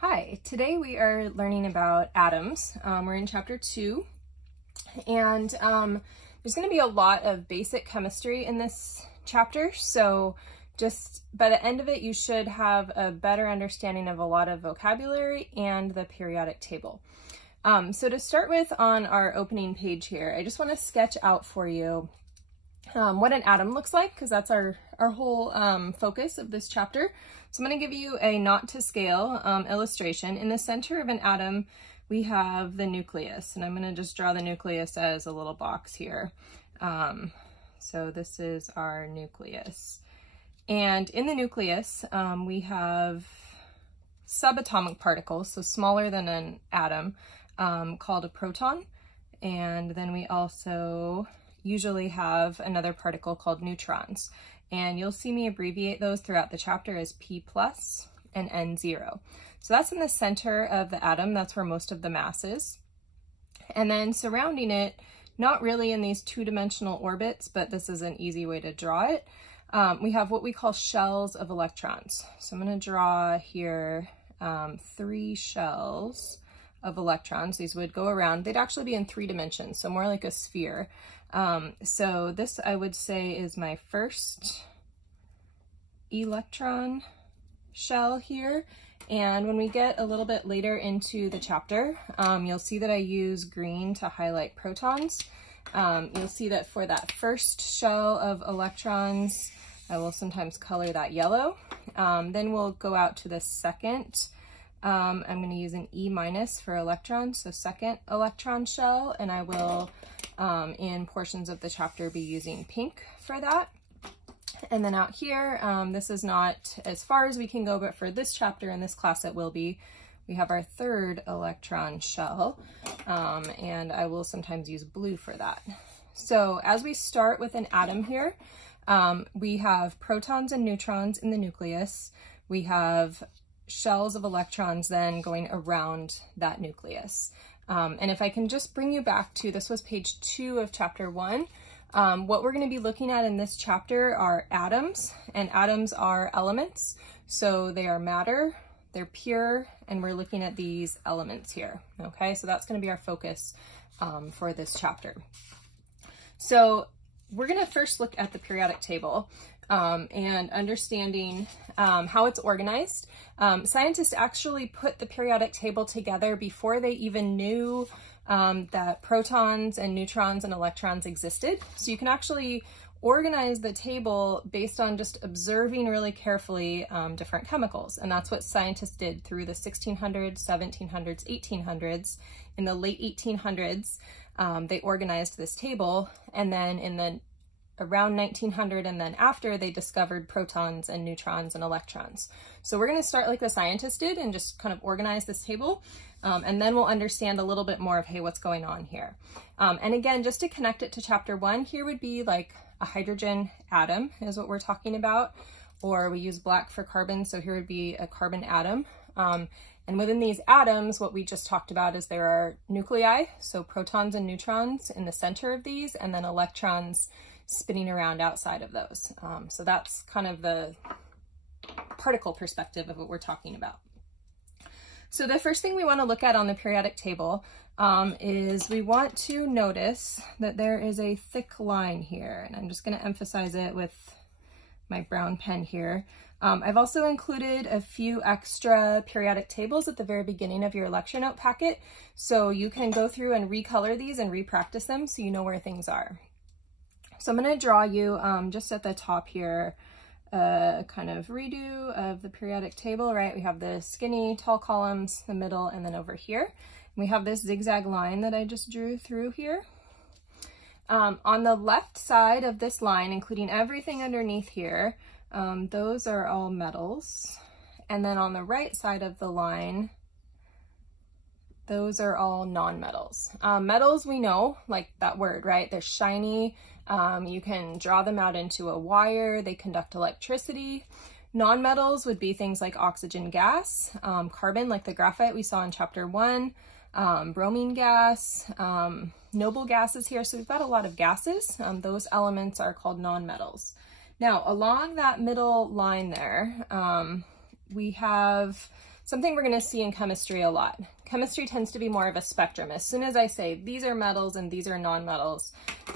Hi, today we are learning about atoms. We're in chapter 2, and there's going to be a lot of basic chemistry in this chapter, so just by the end of it you should have a better understanding of a lot of vocabulary and the periodic table. So to start with, on our opening page here, I just want to sketch out for you what an atom looks like, because that's our whole focus of this chapter. So I'm going to give you a not to scale illustration. In the center of an atom, we have the nucleus, and I'm going to just draw the nucleus as a little box here. So this is our nucleus. And in the nucleus, we have subatomic particles, so smaller than an atom, called a proton. And then we also usually have another particle called neutrons. And you'll see me abbreviate those throughout the chapter as P+ and N0. So that's in the center of the atom. That's where most of the mass is. And then surrounding it, not really in these two-dimensional orbits, but this is an easy way to draw it, we have what we call shells of electrons. So I'm going to draw here 3 shells of electrons. These would go around. They'd actually be in 3 dimensions, so more like a sphere. So this, I would say, is my first electron shell here. And when we get a little bit later into the chapter, you'll see that I use green to highlight protons. You'll see that for that first shell of electrons, I will sometimes color that yellow. Then we'll go out to the second. I'm going to use an E- for electrons, so second electron shell, and I will in portions of the chapter be using pink for that. And then out here, this is not as far as we can go, but for this chapter in this class it will be. We have our third electron shell, and I will sometimes use blue for that. So as we start with an atom here, we have protons and neutrons in the nucleus. We have shells of electrons then going around that nucleus. And if I can just bring you back to, this was page 2 of chapter 1, what we're going to be looking at in this chapter are atoms, and atoms are elements. So they are matter, they're pure, and we're looking at these elements here. Okay, so that's going to be our focus for this chapter. So we're going to first look at the periodic table and understanding how it's organized. Scientists actually put the periodic table together before they even knew that protons and neutrons and electrons existed. So you can actually organize the table based on just observing really carefully different chemicals. And that's what scientists did through the 1600s, 1700s, 1800s. In the late 1800s, they organized this table, and then in the around 1900 and then after, they discovered protons and neutrons and electrons. So we're going to start like the scientists did and just kind of organize this table, and then we'll understand a little bit more of, hey, what's going on here. And again, just to connect it to chapter 1, here would be like a hydrogen atom is what we're talking about, or we use black for carbon, so here would be a carbon atom. And within these atoms, what we just talked about is there are nuclei, so protons and neutrons in the center of these, and then electrons spinning around outside of those. So that's kind of the particle perspective of what we're talking about. So the first thing we want to look at on the periodic table is we want to notice that there is a thick line here, and I'm just going to emphasize it with my brown pen here. I've also included a few extra periodic tables at the very beginning of your lecture note packet, so you can go through and recolor these and repractice them so you know where things are. So I'm going to draw you just at the top here a kind of redo of the periodic table, right? We have the skinny, tall columns, the middle, and then over here. We have this zigzag line that I just drew through here. On the left side of this line, including everything underneath here, those are all metals. And then on the right side of the line, those are all non-metals. Metals, we know, like that word, right? They're shiny. You can draw them out into a wire. They conduct electricity. Non-metals would be things like oxygen gas, carbon, like the graphite we saw in chapter 1, bromine gas, noble gases here. So we've got a lot of gases. Those elements are called non-metals. Now, along that middle line there, we have something we're going to see in chemistry a lot. Chemistry tends to be more of a spectrum. As soon as I say these are metals and these are non-metals,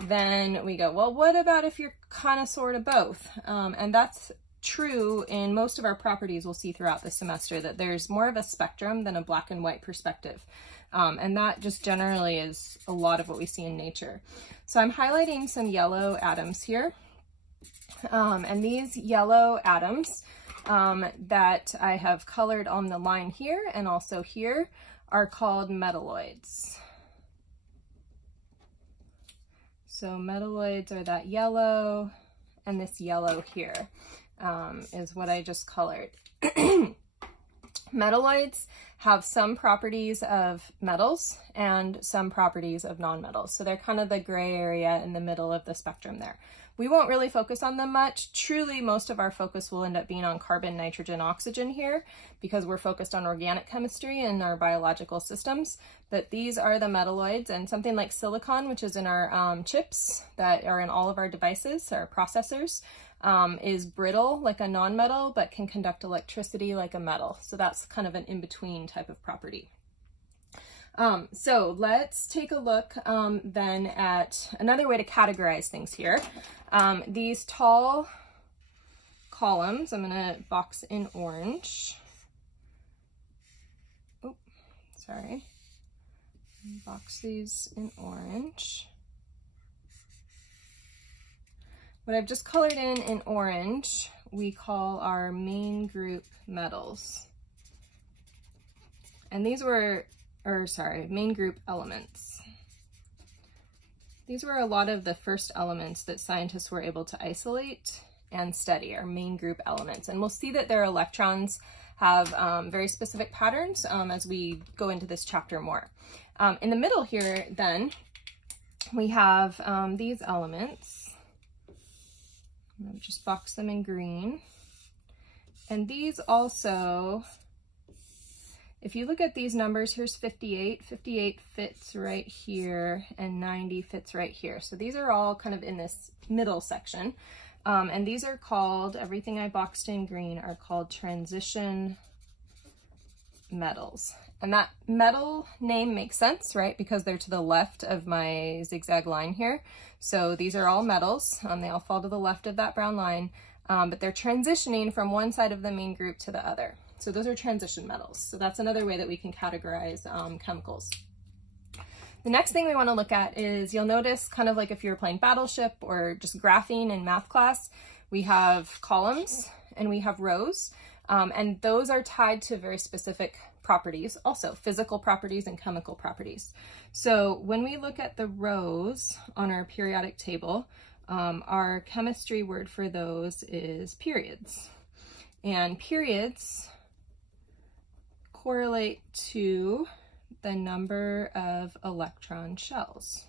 then we go, well, what about if you're kind of sort of both? And that's true in most of our properties we'll see throughout the semester, that there's more of a spectrum than a black and white perspective. And that just generally is a lot of what we see in nature. So I'm highlighting some yellow atoms here. And these yellow atoms that I have colored on the line here and also here are called metalloids. So metalloids are that yellow, and this yellow here is what I just colored. Metalloids have some properties of metals and some properties of nonmetals. So they're kind of the gray area in the middle of the spectrum there. We won't really focus on them much. Truly, most of our focus will end up being on carbon, nitrogen, oxygen here, because we're focused on organic chemistry and our biological systems. But these are the metalloids, and something like silicon, which is in our chips that are in all of our devices, our processors, is brittle like a nonmetal, but can conduct electricity like a metal. So that's kind of an in-between type of property. So let's take a look then at another way to categorize things here. These tall columns, I'm going to box in orange. Oh, sorry. Box these in orange. What I've just colored in orange, we call our main group metals. And these were, main group elements. These were a lot of the first elements that scientists were able to isolate and study, our main group elements. And we'll see that their electrons have very specific patterns as we go into this chapter more. In the middle here, then, we have these elements. I'm going to just box them in green. And these also, if you look at these numbers, here's 58. 58 fits right here, and 90 fits right here. So these are all kind of in this middle section. And these are called, everything I boxed in green are called transition metals. And that metal name makes sense, right? Because they're to the left of my zigzag line here. So these are all metals. They all fall to the left of that brown line, but they're transitioning from one side of the main group to the other. So those are transition metals. So that's another way that we can categorize chemicals. The next thing we want to look at is, you'll notice, kind of like if you were playing Battleship or just graphing in math class, we have columns and we have rows, and those are tied to very specific properties, also physical properties and chemical properties. So when we look at the rows on our periodic table, our chemistry word for those is periods. And periods correlate to the number of electron shells.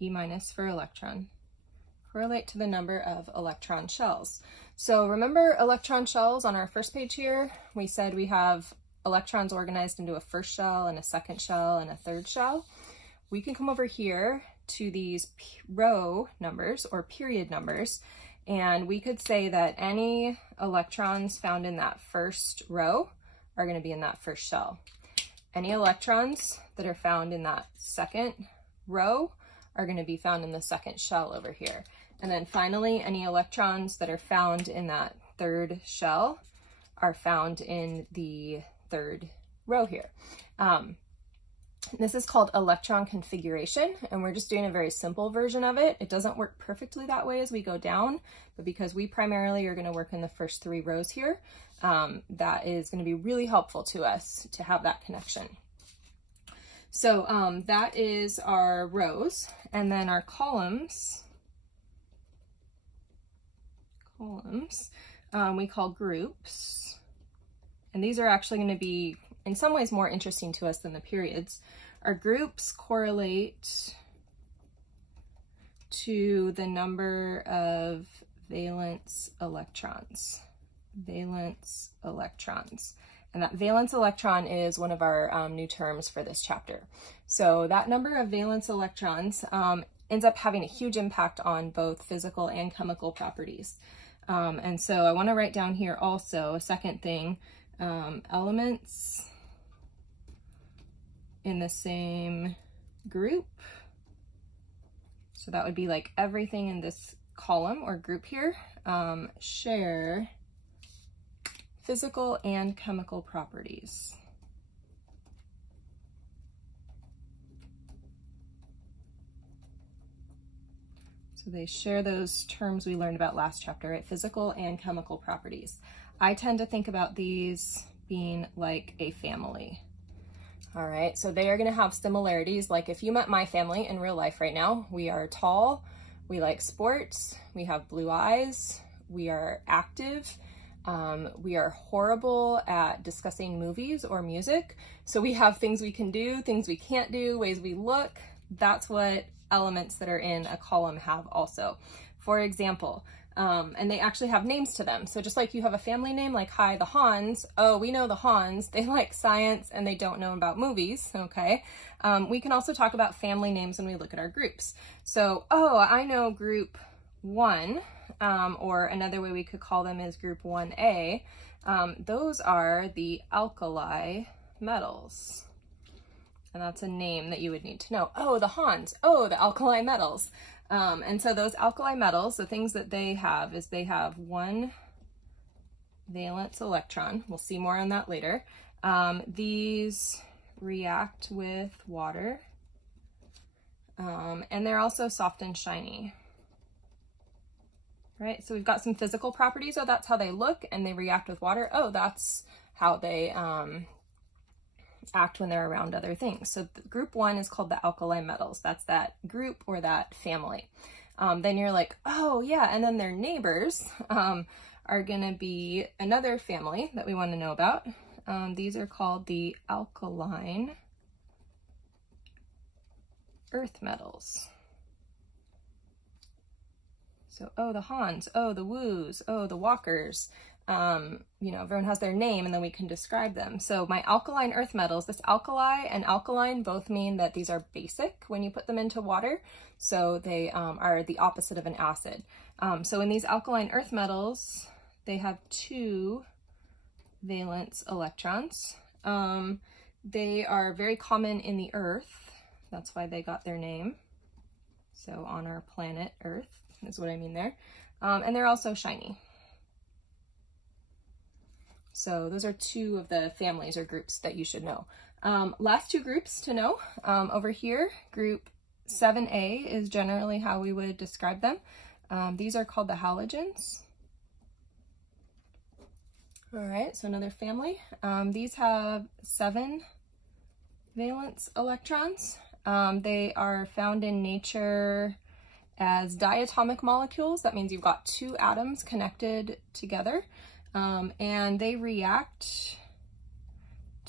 E- for electron. Correlate to the number of electron shells. So remember electron shells on our first page here? We said we have electrons organized into a first shell and a second shell and a third shell. We can come over here to these row numbers or period numbers, and we could say that any electrons found in that first row are going to be in that first shell. Any electrons that are found in that second row are going to be found in the second shell over here. And then finally, any electrons that are found in that third shell are found in the third row here. This is called electron configuration, and we're just doing a very simple version of it. It doesn't work perfectly that way as we go down, but because we primarily are going to work in the first three rows here, that is going to be really helpful to us to have that connection. So that is our rows, and then our columns we call groups. And these are actually going to be, in some ways, more interesting to us than the periods. Our groups correlate to the number of valence electrons. Valence electrons. And that valence electron is one of our new terms for this chapter. So that number of valence electrons ends up having a huge impact on both physical and chemical properties. And so I want to write down here also a second thing. elements in the same group. So that would be like everything in this column or group here, share physical and chemical properties. So they share those terms we learned about last chapter, right? Physical and chemical properties. I tend to think about these being like a family. All right, so they are gonna have similarities. Like if you met my family in real life right now, we are tall, we like sports, we have blue eyes, we are active, we are horrible at discussing movies or music. So we have things we can do, things we can't do, ways we look. That's what elements that are in a column have also. For example, and they actually have names to them. So just like you have a family name, like, hi, the Hans. Oh, we know the Hans. They like science and they don't know about movies, okay? We can also talk about family names when we look at our groups. So, oh, I know group 1, or another way we could call them is group 1A. Those are the alkali metals. And that's a name that you would need to know. Oh, the Hans. Oh, the alkali metals. And so those alkali metals, the things that they have is they have 1 valence electron. We'll see more on that later. These react with water. And they're also soft and shiny. Right? So we've got some physical properties. Oh, that's how they look, and they react with water. Oh, that's how they act when they're around other things. So group 1 is called the alkali metals. That's that group or that family. Then you're like, oh yeah, and then their neighbors are gonna be another family that we want to know about. These are called the alkaline earth metals. So, oh, the Hans, oh, the Woos, oh, the Walkers. You know, everyone has their name and then we can describe them. So my alkaline earth metals, this alkali and alkaline both mean that these are basic when you put them into water. So they are the opposite of an acid. So in these alkaline earth metals, they have 2 valence electrons. They are very common in the earth. That's why they got their name. So on our planet Earth is what I mean there. And they're also shiny. So those are 2 of the families or groups that you should know. Last 2 groups to know. Over here, group 7A is generally how we would describe them. These are called the halogens. All right, so another family. These have 7 valence electrons. They are found in nature as diatomic molecules. That means you've got 2 atoms connected together. And they react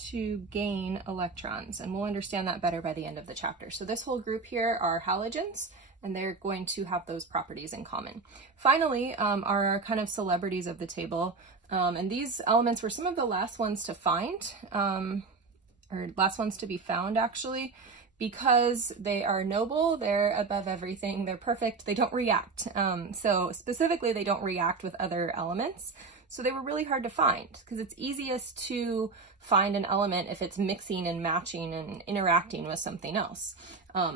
to gain electrons, and we'll understand that better by the end of the chapter. So this whole group here are halogens, and they're going to have those properties in common. Finally, are our kind of celebrities of the table, and these elements were some of the last ones to find, or last ones to be found actually, because they are noble, they're above everything, they're perfect, they don't react. So specifically, they don't react with other elements. So they were really hard to find because it's easiest to find an element if it's mixing and matching and interacting with something else.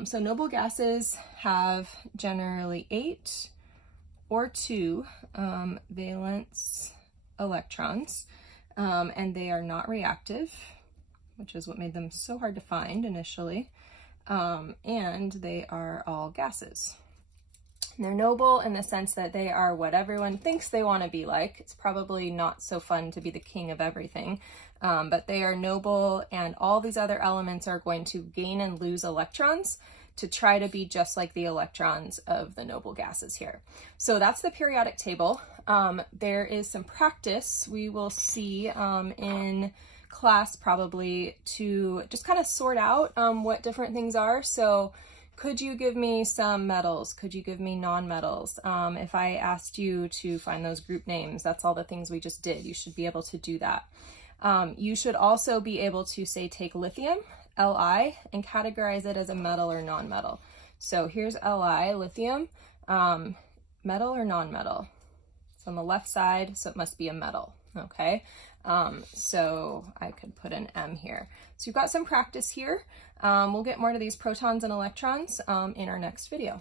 So noble gases have generally 8 or 2 valence electrons, and they are not reactive, which is what made them so hard to find initially, and they are all gases. They're noble in the sense that they are what everyone thinks they want to be like. It's probably not so fun to be the king of everything, but they are noble, and all these other elements are going to gain and lose electrons to try to be just like the electrons of the noble gases here. So that's the periodic table. There is some practice we will see in class probably to just kind of sort out what different things are. So could you give me some metals? Could you give me non-metals? If I asked you to find those group names, that's all the things we just did. You should be able to do that. You should also be able to say, take lithium, Li, and categorize it as a metal or non-metal. So here's Li, lithium, metal or non-metal? It's on the left side, so it must be a metal, okay? So I could put an M here. So you've got some practice here. We'll get more to these protons and electrons in our next video.